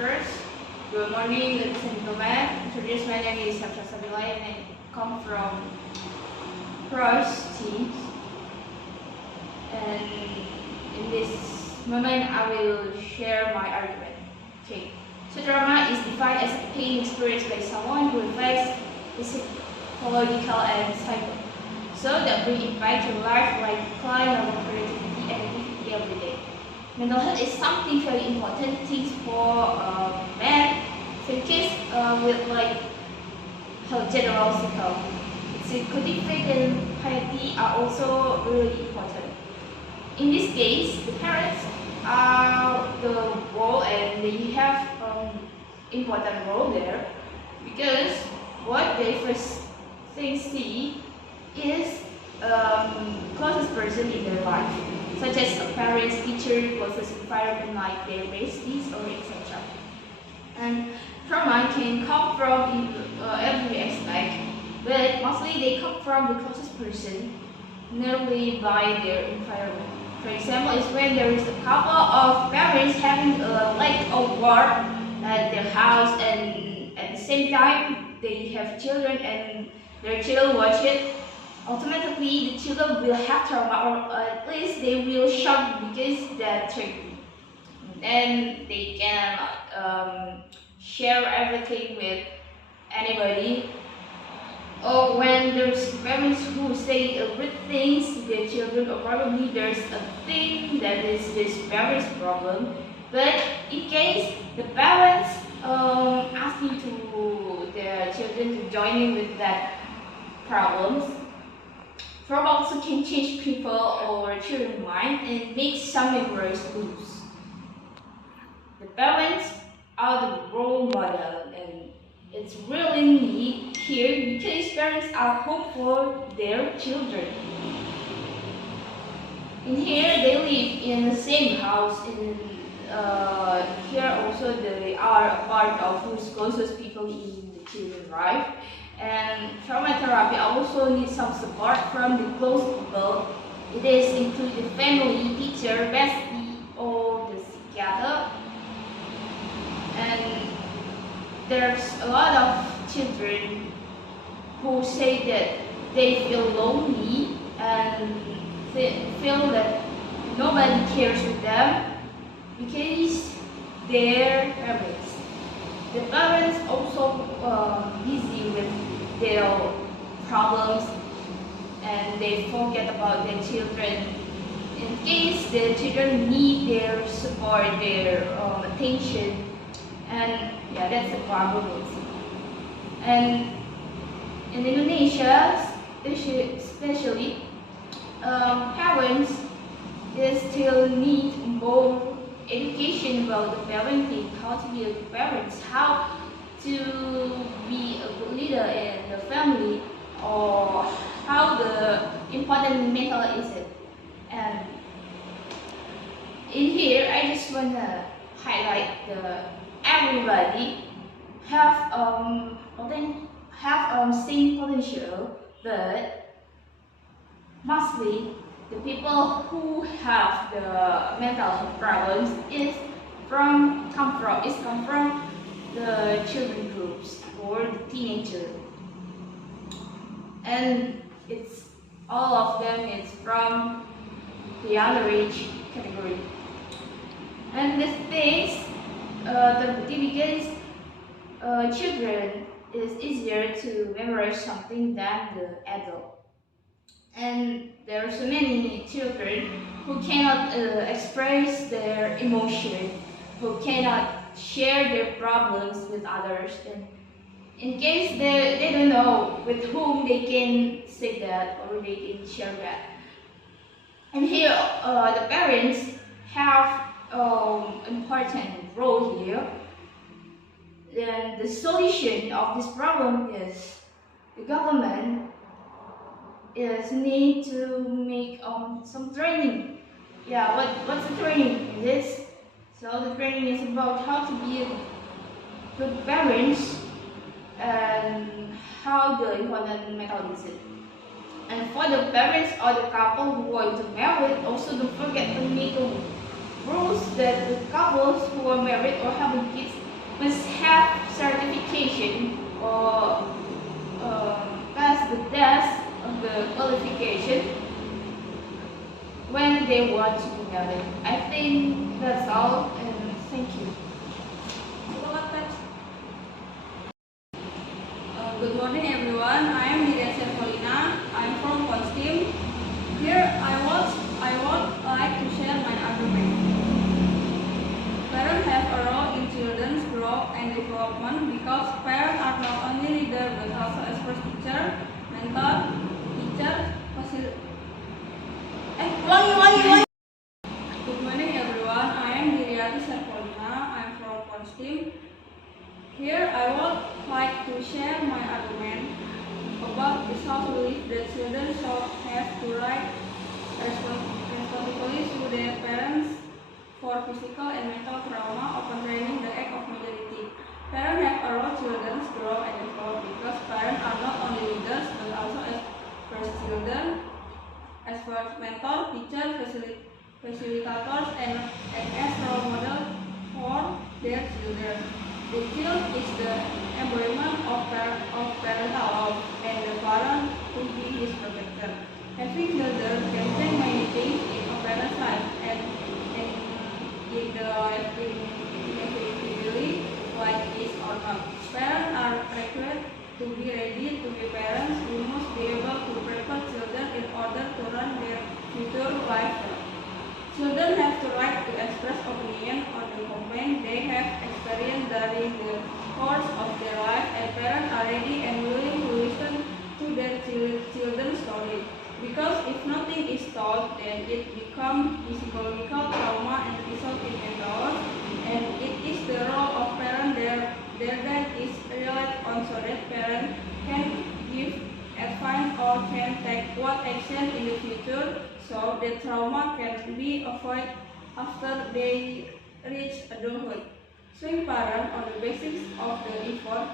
First, good morning, ladies and gentlemen. Introduce my name is Salsabila and I come from Cross team. And in this moment, I will share my argument. Okay. So drama is defined as a pain experienced by someone who reflects the psychological and psycho. So that bring impact to life like decline of creativity and activity every day. Mental health is something very important things for men. So in case with like health general cycle, psychotic faith and piety are also really important. In this case, the parents are the role and they have important role there because what they first thing see is closest person in their life, such as a parents, teacher, closest environment like their besties or etc. And trauma can come from every aspect, but mostly they come from the closest person, merely by their environment. For example, is when there is a couple of parents having a lack of work at their house and at the same time they have children and their children watch it, automatically the children will have trauma or at least they will shock because they're tricky. And they cannot share everything with anybody. Or when there's parents who say rude things to their children, or probably there's a thing that is this parents' problem. But in case the parents asking to their children to join in with that problems, trauma also can change people or children's mind and make some memories lose. The parents are the role model and it's really neat here because parents are hope for their children. In here they live in the same house and here also they are a part of who's closest people in the children's life. And trauma therapy also needs some support from the close people. It is include the family, teacher, bestie, or the psychiatrist. And there's a lot of children who say that they feel lonely and they feel that nobody cares with them because they're parents. The parents also busy with their problems and they forget about their children. In case the children need their support, their attention, and yeah, that's the problem. And in Indonesia, especially, parents they still need more education about the parenting, how to be a good parent, how to be a good leader in the family, or how the important mental is it. And in here, I just wanna highlight the everybody have same potential, but mostly the people who have the mental health problems come from the children groups or the teenager, and it's all of them is from the underage category. And the things because children is easier to memorize something than the adult. And there are so many children who cannot express their emotion, who cannot share their problems with others. And in case they don't know with whom they can say that or they can share that. And here the parents have important role here. Then the solution of this problem is the government is need to make some training. Yeah, what's the training? This so the training is about how to be a good parents and how the important mental is it. And for the parents or the couple who want to marry, also don't forget to make rules that the couples who are married or having kids must have certification or pass the test of the qualification when they want to be married. I think that's all, and thank you. Good morning everyone, I am Diriyati Servolina. I am from Constim. Here I would like to share my argument. Parents have a role in children's growth and development because parents are not only leaders but also expert teacher, mentor, teacher, Good morning everyone, I am Diriyati Servolina. I am from Constim. Here I would like to share my argument about the self-belief that children should have to write responsibly to their parents for physical and mental trauma upon training the act of majority. Parents have a role children grow and develop because parents are not only leaders but also as first children, as first mentor, teacher, facilitators, and as role model for their children. The child is the embodiment of parental love, and the parent to be his protector. Having children can change many things in a parent's life, and in the life inevitably like this or not. Parents are required to be ready to be parents. We must be able to prepare children in order to run their future life. Children have the right to express opinion on the complaint they have experienced during the course of their life, and parents are ready and willing to listen to their children's story. Because if nothing is told, then it becomes psychological trauma and results in mental, and it is the role of parents there that is relied on so that parents can give advice or can take what action in the future so that trauma can be avoided after they reach adulthood. Swing parents on the basis of the effort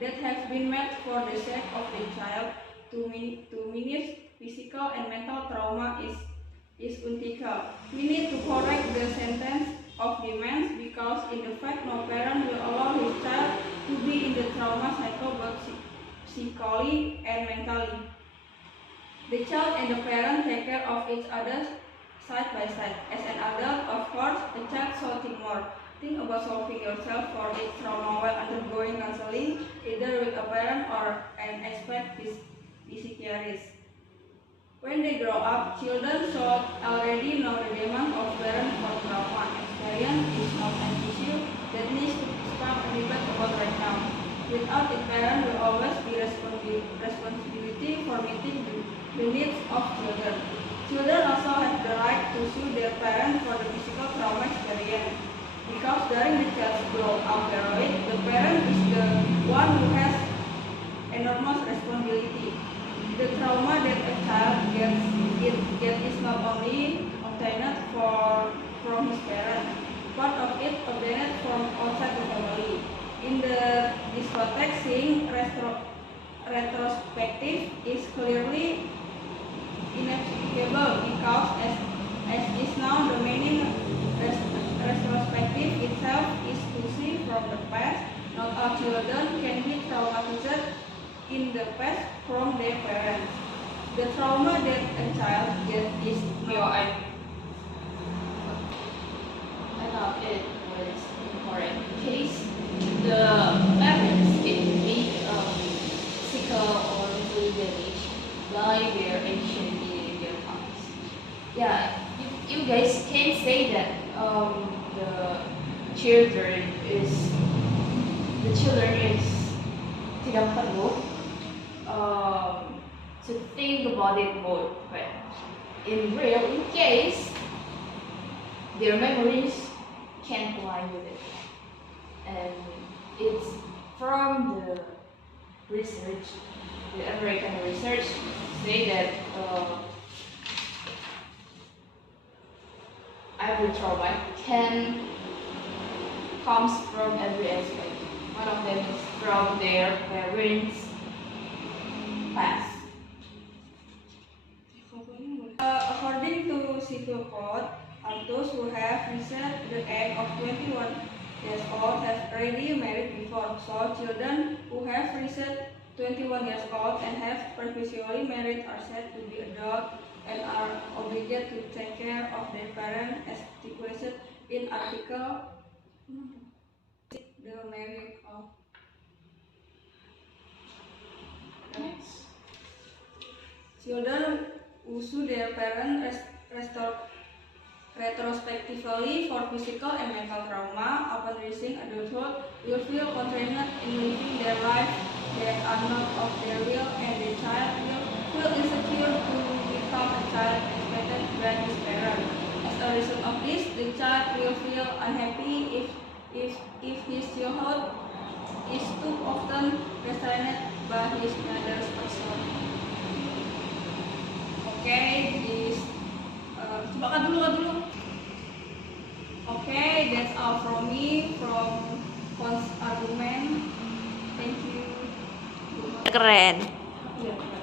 that has been made for the sake of the child to manage physical and mental trauma is unethical. We need to correct the sentence of demands because in the fact no parent will allow his child to be in the trauma cycle both physically and mentally. The child and the parent take care of each other side by side. As an adult, of course, a child should think more. Think about solving yourself for its trauma while undergoing counseling, either with a parent or an expert psychiatrist. When they grow up, children should already know the demand of parents for trauma. Experience is not an issue that needs to spark a debate about right now. Without it, parents will always be responsibility for meeting the needs of children. Children also have the right to sue their parents for the physical trauma experience. Because during the child's grow up period, the parent is the one who has enormous responsibility. The trauma that a child gets is not only obtained from his parents, part of it obtained from outside the family. In this context, seeing retrospective is clearly inexplicable because as is now the meaning retrospective itself is to see from the past. Not all children can be traumatized in the past from their parents. The trauma that a child gets is I thought it was important in case the parents get physical or mentally damaged by their action in their past. Yeah, you guys can say that the children is tidak perlu to think about it more, but in case their memories can't align with it, and it's from the research, the American research say that every trauma comes from every aspect. One of them is from their parents' past. According to civil code, are those who have reached the age of 21 years old have already married before. So children who have reached 21 years old and have previously married are said to be adults and are obligated to take care of their parents as stipulated in Article the marriage of. Next. Children who sue their parents retrospectively for physical and mental trauma upon reaching adulthood will feel constrained in living their life that are not of their will, and the child will feel insecure to become a child expected by his parents. As a result of this, the child will feel unhappy if his childhood is too often restrained by his mother's person. Okay, this coba kak dulu. Okay, that's all from me from Cons argument. Thank you. Keren. Yeah.